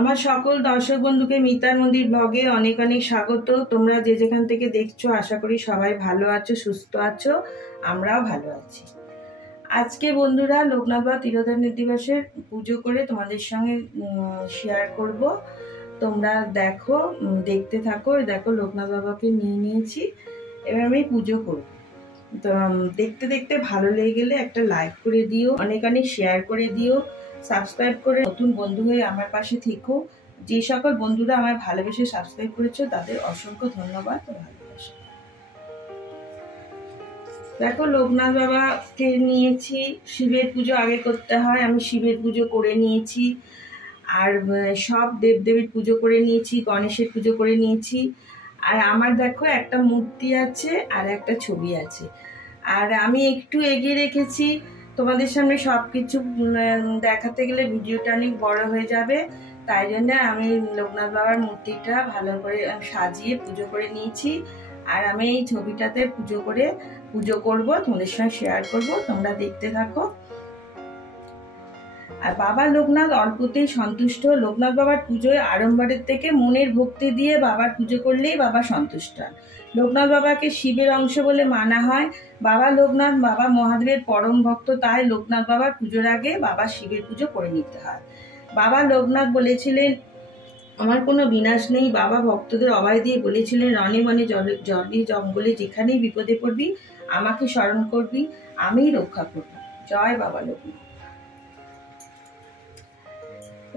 আমার সকল দর্শক বন্ধুকে মিতার মন্দির ব্লগে অনেক অনেক স্বাগত। তোমরা যে যেখান থেকে দেখছো আশা করি সবাই ভালো আছো, সুস্থ আছো, আমরাও ভালো আছি। আজকে বন্ধুরা লোকনাথ বাবা তিরোধান দিবসের পুজো করে তোমাদের সঙ্গে শেয়ার করব। তোমরা দেখো, দেখতে থাকো। দেখো লোকনাথ বাবাকে নিয়ে নিয়েছি, এবার আমি পুজো করব। তো দেখতে দেখতে ভালো লেগে গেলে একটা লাইক করে দিও, অনেক অনেক শেয়ার করে দিও, সাবস্ক্রাইব করে নতুন বন্ধু হয়ে আমার পাশে থেকো। যে সকল বন্ধুরা আমার ভালোবেসে সাবস্ক্রাইব করেছো তাদের অসংখ্য ধন্যবাদ ও ভালোবাসা। দেখো লোকনাথ বাবাকে নিয়েছি, শিবের পুজো আগে করতে হয়, আমি শিবের পুজো করে নিয়েছি, আর সব দেবদেবীর পুজো করে নিয়েছি, গণেশের পুজো করে নিয়েছি। আর আমার দেখো একটা মূর্তি আছে আর একটা ছবি আছে, আর আমি একটু এগিয়ে রেখেছি। তোমাদের সামনে সব কিছু দেখাতে গেলে ভিডিওটা অনেক বড় হয়ে যাবে, তাই জন্য আমি লোকনাথ বাবার মূর্তিটা ভালো করে সাজিয়ে পুজো করে নিয়েছি। আর আমি এই ছবিটাতে পুজো করব, তোমাদের সঙ্গে শেয়ার করব, তোমরা দেখতে থাকো। আর বাবা লোকনাথ অল্পতেই সন্তুষ্ট। লোকনাথ বাবার পুজোয় আড়ম্বরের থেকে মনের ভক্তি দিয়ে বাবার পুজো করলেই বাবা সন্তুষ্ট হন। লোকনাথ বাবাকে শিবের অংশ বলে মানা হয়। বাবা লোকনাথ বাবা মহাদেবের পরম ভক্ত, তাই লোকনাথ বাবার পুজোর আগে বাবা শিবের পুজো করে নিতে হয়। বাবা লোকনাথ বলেছিলেন, আমার কোনো বিনাশ নেই। বাবা ভক্তদের অভয় দিয়ে বলেছিলেন, রণে বনে জলে জঙ্গলে যেখানেই বিপদে পড়বি আমাকে স্মরণ করবি, আমিই রক্ষা করব। জয় বাবা লোকনাথ।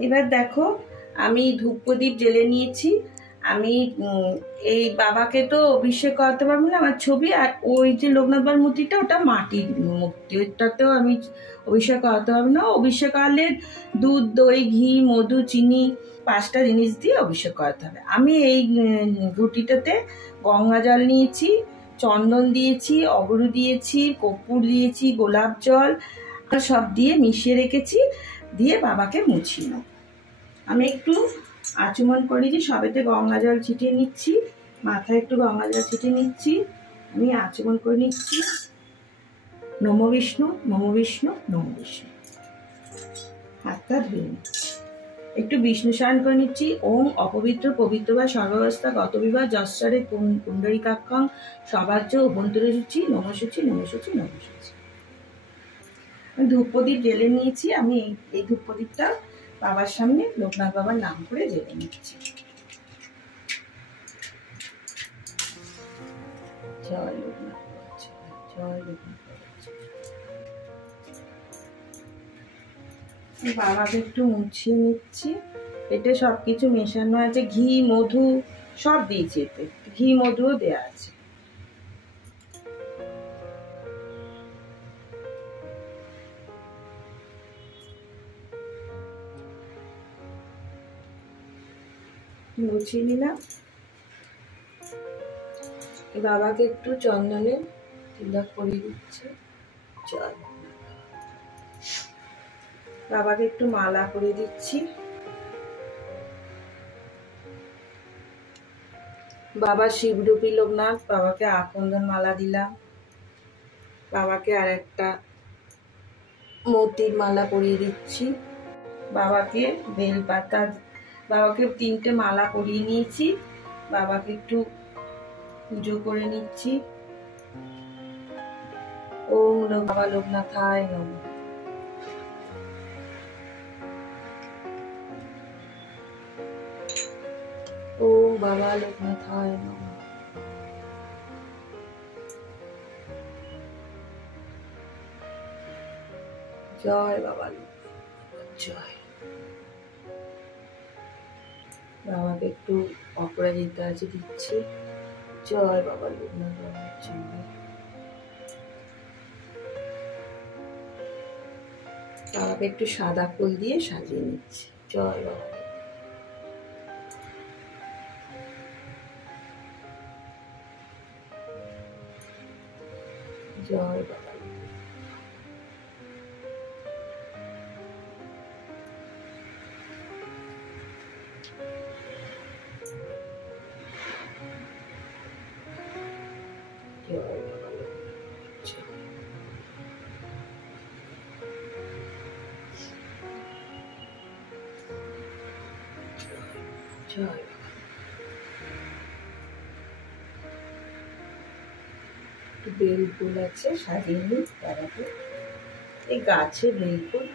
এবার দেখো আমি ধূপ প্রদীপ জ্বেলে নিয়েছি। আমি এই বাবাকে তো অভিষেক করাতে পারবো না, আমার ছবি আর ওই যে লোকনাথ বাবার মূর্তিটা ওটা মাটির মূর্তি, ওইটাতেও আমি অভিষেক করাতে পারবো না। অভিষেক করলে দুধ, দই, ঘি, মধু, চিনি 5টা জিনিস দিয়ে অভিষেক করাতে হবে। আমি এই ঘটিটাতে গঙ্গা জল নিয়েছি, চন্দন দিয়েছি, অগরু দিয়েছি, কর্পূর দিয়েছি, গোলাপ জল সব দিয়ে মিশিয়ে রেখেছি, দিয়ে বাবাকে মুছিয়ে নেব। আমি একটু আচমন করে যে সবেতে গঙ্গা জল ছিটিয়ে নিচ্ছি, মাথায় একটু গঙ্গা জল ছিটিয়ে নিচ্ছি, আমি আচমন করে নিচ্ছি। নমো বিষ্ণু, নমো বিষ্ণু, নমো বিষ্ণু। হাতটা ধুয়ে নিচ্ছি, একটু বিষ্ণু স্মরণ করে নিচ্ছি। ওম অপবিত্র পবিত্র বা সর্বাবস্থা গত বিবাহ যশ্বরে পুণ্ডরিকাক্ষং সবাজ্য অভ্যন্তরে সূচি নমসূচি নমসূচি নমসূচি। ধূপ প্রদীপ জ্বেলে নিয়েছি। আমি এই ধূপ প্রদীপটা বাবার সামনে লোকনাথ বাবার নাম করে জ্বেলে নিচ্ছি। জয় লোকনাথ, জয় লোকনাথ। বাবাকে একটু মুছিয়ে নিচ্ছি। এতে সবকিছু মেশানো আছে, ঘি, মধু সব দিয়েছি, এতে ঘি মধুও দেওয়া আছে। মুছিয়ে নিলাম। বাবাকে একটু চন্দনের তিলক পরিয়ে দিচ্ছি। জয় বাবাকে একটু মালা পরিয়ে দিচ্ছি। বাবা শিবরূপী লোকনাথ, বাবাকে আকন্দন মালা দিলাম। বাবাকে আর একটা মতির মালা পরিয়ে দিচ্ছি। বাবাকে বেলপাতা, বাবাকে 3টে মালা পরিয়ে নিয়েছি। বাবাকে একটু পুজো করে নিচ্ছি। ওম বাবা লোকনাথায় নমঃ। ওম বাবা লোকনাথায় নমঃ। জয় বাবা লোকনাথ, জয়। বাবাকে একটু অপরাজিতা আছে দিচ্ছি। জয় বাবা লোকনাথ বাবার জন্য। বাবাকে একটু সাদা ফুল দিয়ে সাজিয়ে নিচ্ছি। জয় বাবা। জয় বাবা। জয় বাবা। জয়। বেল ফুল আছে, সাজিয়ে নিই বাবাকে। এই গাছে বেল ফুল,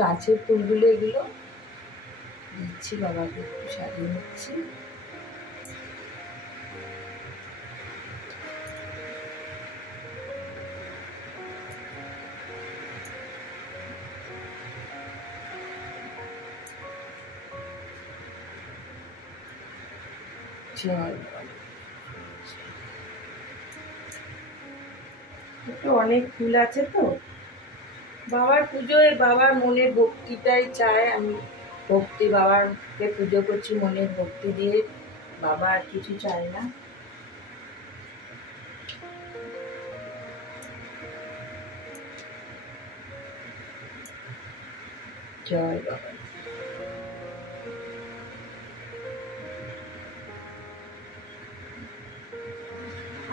গাছের ফুলগুলো এগুলো দিচ্ছি বাবাকে, একটু সাজিয়ে নিচ্ছি। একটু অনেক ফুল আছে তো বাবার পুজোয়, বাবার মনের ভক্তিটাই চায়। আমি ভক্তি, বাবাকে পুজো করছি মনের ভক্তি দিয়ে, বাবা আর কিছু চায় না। জয় বাবা।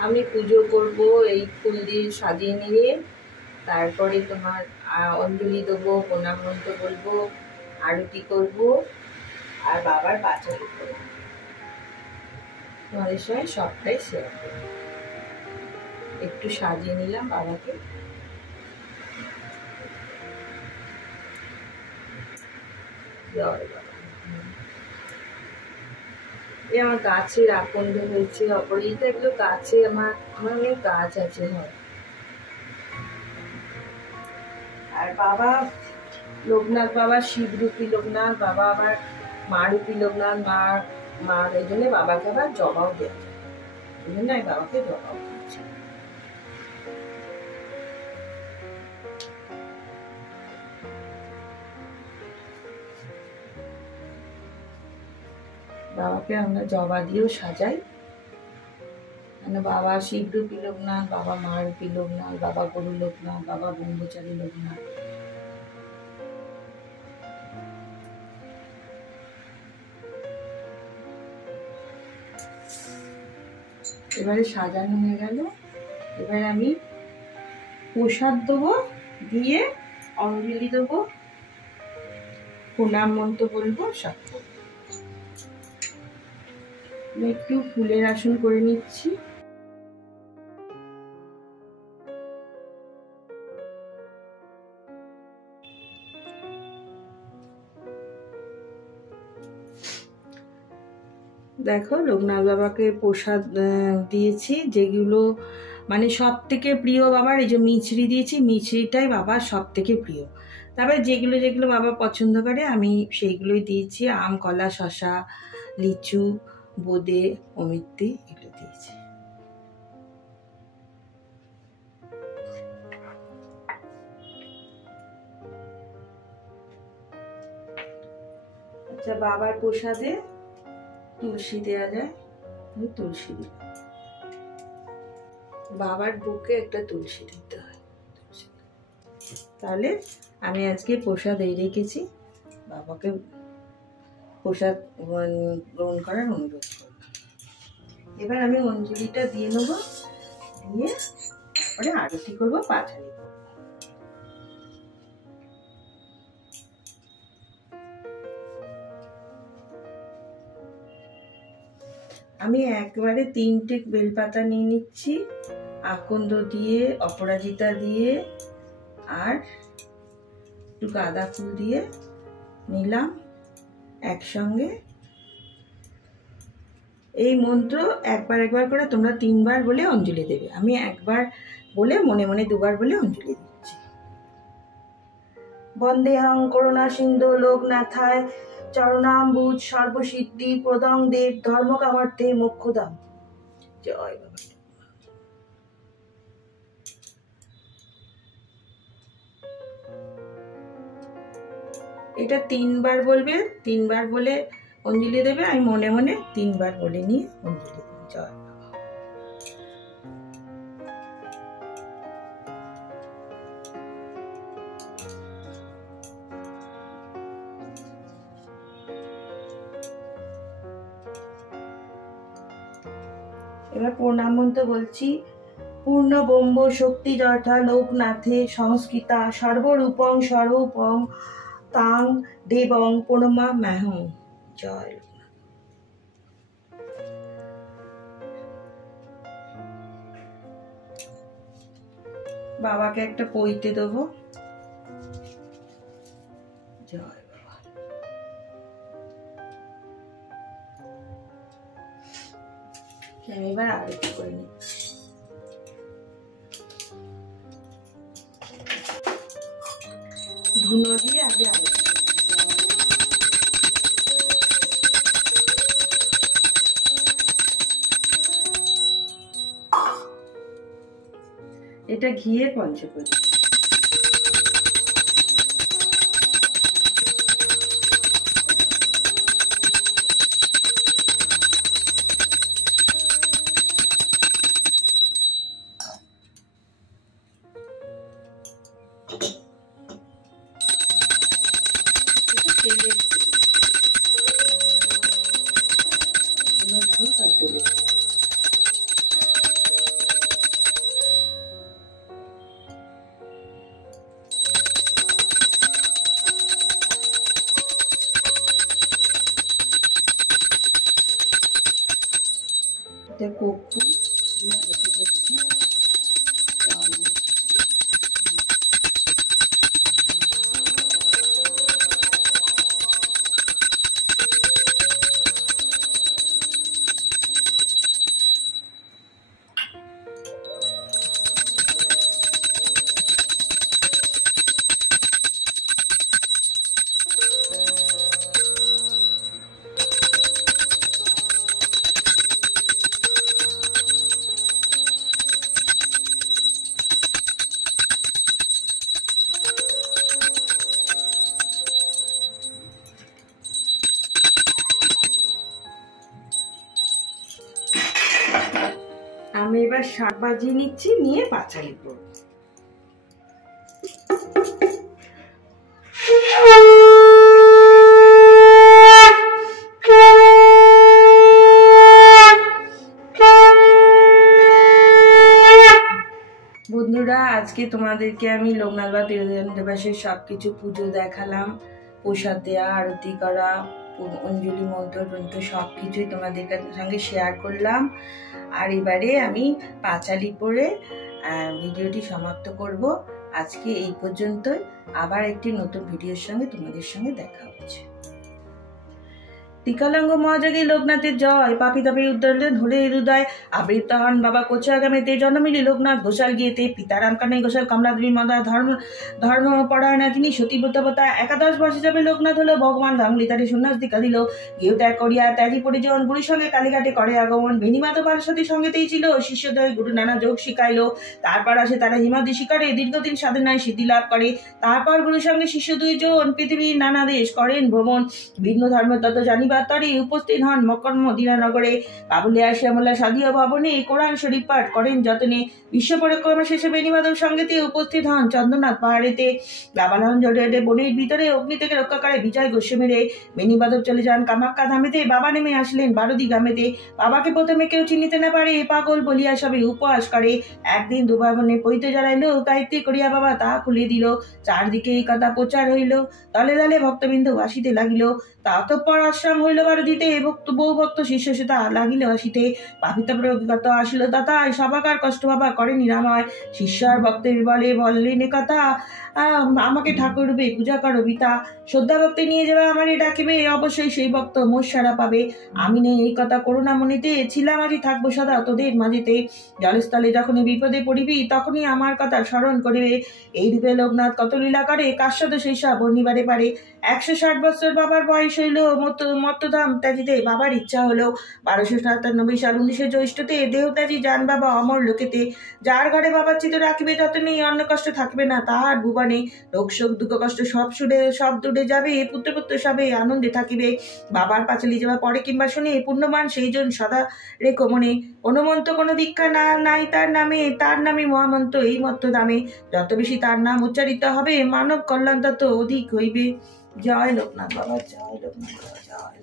আমি পুজো করব এই ফুল দিয়ে সাজিয়ে নিয়ে, তারপরে তোমার অঞ্জলি দেবো, প্রণাম মন্ত্র বলবো, আরতি করব, আর বাবার পাঁচালি করব। তোমাদের সঙ্গে সবটাই শেয়ার করব। একটু সাজিয়ে নিলাম বাবাকে। জয় বাবা। এই আমার গাছের আকন্দ হয়েছে, অপরাজিতা, এগুলো গাছে আমার অনেক গাছ আছে। হয় আর বাবা লোকনাথ, বাবা শিবরূপী লোকনাথ, বাবা আবার মা রূপী লোকনাথ, মার এই জন্য বাবাকে আবার জবাও দেওয়া যায়, এই জন্য আমি বাবাকে জবাও দিচ্ছি। বাবাকে আমরা জবা দিয়েও সাজাই, মানে বাবা শিবরূপী লোকনাথ, বাবা মা রূপী লোকনাথ, বাবা গরু লোকনাথ, বাবা ব্রহ্মচারী লোকনাথ। এবারে সাজানো হয়ে গেল। এবারে আমি প্রসাদ দেবো, দিয়ে অঞ্জলি দেবো, প্রণাম মন্ত্র বলবো, সব একটু ফুলের আসন করে নিচ্ছি। দেখো লোকনাথ বাবাকে প্রসাদ দিয়েছি, যেগুলো মানে সব থেকে প্রিয় বাবার, এই যে মিছরি দিয়েছি, মিছরিটাই বাবার সব থেকে প্রিয়। তারপরে যেগুলো যেগুলো বাবা পছন্দ করে আমি সেইগুলোই দিয়েছি। আম, কলা, শশা, লিচু, বোঁদে, অমৃতি এগুলো দিয়েছি। আচ্ছা, বাবার প্রসাদে তুলসী দেওয়া যায়, আমি তুলসী দিই। বাবার বুকে একটা তুলসী দিতে হয়, তাহলে আমি আজকে প্রসাদ এই রেখেছি, বাবাকে প্রসাদ গ্রহণ করার অনুরোধ করব। এবার আমি অঞ্জলিটা দিয়ে নেব, দিয়ে তারপরে আরতি করবো, পাঁচালি করবো। আমি একবারে 3টে বেলপাতা নিয়ে নিচ্ছি, আকন্দ দিয়ে, অপরাজিতা দিয়ে, আর একটু গাঁদা ফুল দিয়ে নিলাম একসঙ্গে। এই মন্ত্র একবার একবার করে তোমরা 3বার বলে অঞ্জলি দেবে। আমি একবার বলে মনে মনে 2বার বলে অঞ্জলি দিচ্ছি। বন্দেহং করুণা সিন্ধু লোকনাথায় চরণাম্বুজ সর্বসিদ্ধি প্রদং দেব ধর্মকামার্থে মোক্ষদাম। জয় বাবা। এটা 3বার বলবে, 3বার বলে অঞ্জলি দেবে। আমি মনে মনে 3বার বলে নিয়ে অঞ্জলি দেব। জয়। এবার প্রণাম মন্ত্র বলছি। পূর্ণ ব্রহ্ম শক্তি যথা লোকনাথে সংস্কৃতা সর্বরূপং সর্বপং তাং দেবং প্রণমাম্যহং। জয় লোকনাথ। বাবাকে একটা পইতে দেবো। জয় বাবা। আমি এবার আরতি করে নিই। ধুনো দিয়ে আগে আরতি। এটা ঘিয়ের পঞ্চকড়ি। কর্পূর আরতি করছি। আমি এবার শাক ভাজিয়ে নিচ্ছি, নিয়ে পাঁচালি করব। বন্ধুরা, আজকে তোমাদেরকে আমি লোকনাথ বা তিরোধানের সবকিছু পুজো দেখালাম, প্রসাদ দেওয়া, আরতি করা, অঞ্জলি মন্ত্র টন্ত্র সবকিছুই তোমাদের সঙ্গে শেয়ার করলাম। আর এবারে আমি পাঁচালি পরে ভিডিওটি সমাপ্ত করব। আজকে এই পর্যন্তই। আবার একটি নতুন ভিডিওর সঙ্গে তোমাদের সঙ্গে দেখা হচ্ছে। টিকালঙ্গ মহাজাগী লোকনাথের জয়, পাপি তাপি উদ্দলে ধরে হৃদয়, আবৃত হন বাবা কোচাগামেতে, জন্মিলি লোকনাথ ঘোষাল গিয়েতে, পিতারাম কানাই ঘোষাল কমলাদেবী মাতা ধর্ম পরায়ণা তিনি সতীব্রতবতা। 11 বর্ষে যাবে লোকনাথ হলো ভগবান, গাঙ্গুলি তারে সন্ন্যাস দীক্ষা দিল, গৃহ ত্যাগ করিয়া ত্যাগী পরিজন, গুরুর সঙ্গে কালীঘাটে করে আগমন। বেণীমাধ পার্শ্বতী সঙ্গেতেই ছিল, শিষ্যদয় গুরু নানা যোগ শিখাইল। তারপর আসে তারা হিমাদ্রি শিকারে, দীর্ঘদিন সাধনায় সিদ্ধি লাভ করে। তারপর গুরুর সঙ্গে শিষ্য 2 জন পৃথিবীর নানা দেশ করেন ভ্রমণ। ভিন্ন ধর্ম তত জানিবার তরে উপস্থিত হন মক্কা মদিনা নগরে। কাবুলিয়া শ্যামলা সাদিয়া ভবনে কোরআন শরীফ পাঠ করেন যতনে। বিশ্ব পরিক্রমা শেষে বেণীমাধব সঙ্গেতে উপস্থিত হন চন্দ্রনাথ পাহাড়েতে। লাবালন জড়ে বনের ভিতরে অগ্নি থেকে রক্ষা করে বিজয় গোস্বামীরে। বেণীমাধব চলে যান কামাক্কা ধামেতে, বাবা নেমে আসলেন বারুদি গ্রামেতে। বাবাকে প্রথমে কেউ চিনিতে না পারে, পাগল বলিয়া সবে উপহাস করে। একদিন দুভাবনে পৈতে জড়াইল, গায়ত্রী করিয়া বাবা তা খুলে দিল। চারদিকে এই কথা প্রচার হইল, দলে দলে ভক্তবৃন্দ আসিতে লাগিল। তাতঃপর আশ্রম হইল বারুদিতে, বহু ভক্ত শিষ্য সেতা লাগিল আসিতে। পাপিতব্রত আসিল দাতা, সবাকার কষ্ট বাবা করে নিরাময়। শিষ্য আর ভক্তের বললেন কথা, আমাকে ঠাকুর রূপে পূজা করো পিতা। শ্রদ্ধা ভক্তি নিয়ে যাবে আমারই ডাকিবে, অবশ্যই সেই ভক্ত মোর সারা পাবে। আমি নেই এই কথা করুণা মনিতে, ছিলাম আজই থাকবো সদা তোদের মাঝেতে। জলস্থলে যখনই বিপদে পড়িবি, তখনই আমার কথা স্মরণ করিবে। এই রূপে লোকনাথ কত লীলা করে, কার সাথে সেই সব বর্ণিবারে পারে। 160 বছর বাবার বয়স হইল, মত্তধাম ত্যাজিতে বাবার ইচ্ছা হলো। 1297 সাল 19 জ্যৈষ্ঠতে দেহত্যাজি যান বাবা অমর লোকেতে। যার ঘরে বাবার চিত রাখিবে যতনেই অন্য কষ্ট থাকবে না তাহার ভুবনে। রোগ শোক দুঃখ কষ্ট সব দূরে যাবে, পুত্র সবে আনন্দে থাকিবে। বাবার পাঁচালি যাওয়া পরে কিংবা শুনে পুণ্যবান সেইজন সদা রেখো মনে। কোনো মন্ত্র কোনো দীক্ষা নাই তার নামে, তার নামে মহামন্ত্র এই মত্ত দামে। যত বেশি তার নাম উচ্চারিত হবে, মানব কল্যাণ তত অধিক হইবে। জয় লোকনাথ বাবা, জয় লোকনাথ বাবা, জয়।